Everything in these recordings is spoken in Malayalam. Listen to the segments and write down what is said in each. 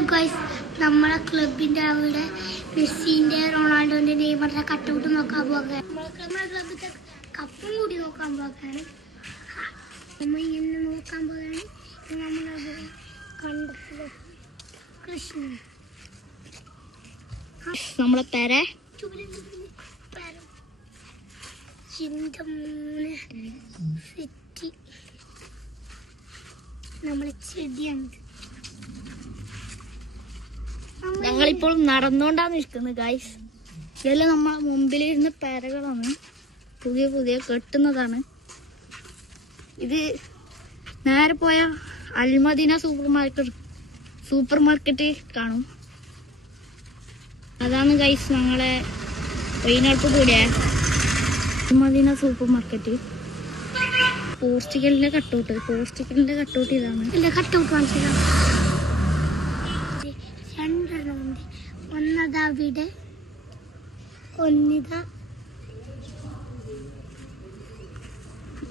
ഹലോ ഗൈസ്, നമ്മളെ ക്ലബിന്റെ അവിടെ മെസ്സിന്റെ റൊണാൾഡോന്റെ നെയ്മറിന്റെ കട്ടൗട്ട് നോക്കാൻ പോകാൻ നമ്മളെ ക്ലബിന്റെ കപ്പും കൂടി നോക്കാൻ പോകാണ്. നമ്മൾ ഇങ്ങനെ നോക്കാൻ പോകാണ്. നമ്മളത് കണ്ടു കൃഷ്ണൻ നമ്മളെ പെര സിറ്റി നമ്മളെ ചെടിയാണ്. ഞങ്ങളിപ്പോൾ നടന്നുകൊണ്ടാണ് നിൽക്കുന്നത് ഗൈസ്. ഇതെല്ലാം നമ്മളെ മുമ്പിലിരുന്ന പെരകളാണ്, പുതിയ പുതിയ കെട്ടുന്നതാണ്. ഇത് നേരെ പോയ അൽമദീന സൂപ്പർ മാർക്കറ്റ് കാണും. അതാണ് ഗൈസ് ഞങ്ങളെ വൈനാട്ട് കൂടിയ അൽമദീന സൂപ്പർ മാർക്കറ്റ്. പോർച്ചുഗലിന്റെ കട്ടൗട്ട് ഇതാണ്. എന്റെ കട്ടൗട്ട് കാണിച്ചത് രണ്ടെണ്ണമുണ്ട്. ഒന്നതാവിടെ, ഒന്നിതാ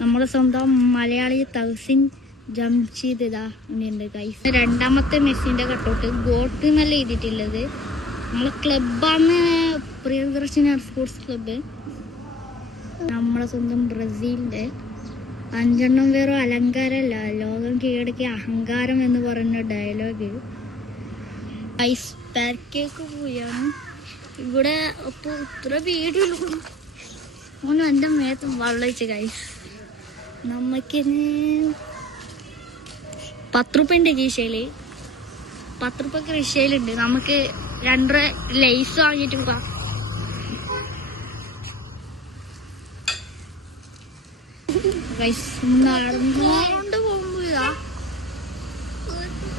നമ്മുടെ സ്വന്തം മലയാളി തഹസിൻ ജംഷീദ് ഇതാ ഉണ്ട് ഗൈസ്. രണ്ടാമത്തെ മെസ്സിന്റെ കട്ടൗട്ട് ഗോട്ട് എന്നല്ല എഴുതിയിട്ടുള്ളത്. നമ്മളെ ക്ലബാണ് പ്രിയദർശിനി സ്പോർട്സ് ക്ലബ്ബ്. നമ്മളെ സ്വന്തം ബ്രസീലിന്റെ 5 വേറെ അലങ്കാരമല്ല, ലോകം കീഴടക്കിയ അഹങ്കാരം എന്ന് പറയുന്ന ഡയലോഗ്. ഐസ് പാക്കേക്ക് പോയാണ് ഇവിടെ. അപ്പോൾ ഇത്ര വീടുള്ളൂ. ഓനും എൻ്റെ മേത്തും വെള്ളമൊഴിച്ച് ഗൈസ്. നമുക്കിന് 10 രൂപൻ്റെ കീശയില് 10 രൂപക്ക് റിക്ഷയിലുണ്ട്. നമുക്ക് 2 ലൈസ് വാങ്ങിയിട്ട് പോകാം. ഗൈസ് നടന്നുകൊണ്ട് പോകുമ്പോഴാ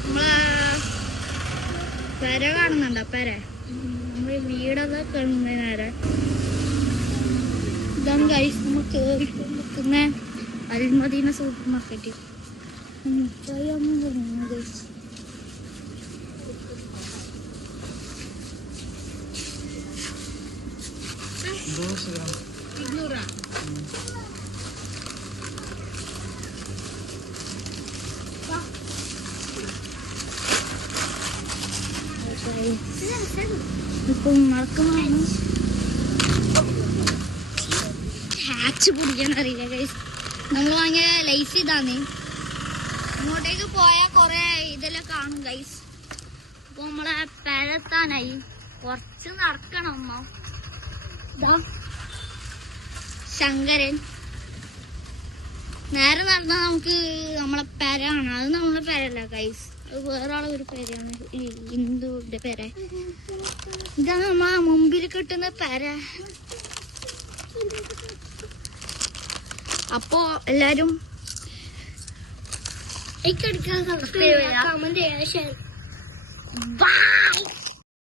നമ്മളെ പെര കാണുന്നുണ്ടോ? പെര നമ്മള് വീടൊക്കെ കാണുന്ന നേരെ ഇതാണ് ഗൈസ്. നമ്മൾ കേറിക്കൊണ്ട് നിൽക്കുന്ന അൽമദീന സൂപ്പർ മാർക്കറ്റ്. ഒന്നും പറഞ്ഞു ഗൈസ്. ഇപ്പം നടക്കുന്നതാണ്. ഹാച്ച് പിടിക്കാൻ അറിയില്ല ഗൈസ്. നമ്മൾ വാങ്ങിയ ലൈസ് ഇതാണ്. ഇങ്ങോട്ടേക്ക് പോയാൽ കൊറേ ഇതെല്ലാം കാണും ഗൈസ്. അപ്പൊ നമ്മളെ പെരത്താനായി കുറച്ച് നടക്കണം. ശങ്കരൻ നേരെ നടന്നാൽ നമുക്ക് നമ്മളെ പെര കാണാം. അത് നമ്മളെ പെരല്ല ഗൈസ്, അത് വേറെ ആളൊരു പെരയാണ്, ഹിന്ദുവിന്റെ പെര. ഇതാണ് നമ്മളെ മുമ്പിൽ കിട്ടുന്ന പെര. അപ്പോ എല്ലാരും ലൈക്ക് അടിക്കാൻ, സബ്സ്ക്രൈബ് ചെയ്യാം, കമന്റ് ചെയ്യാം, ഷെയർ. ബൈ.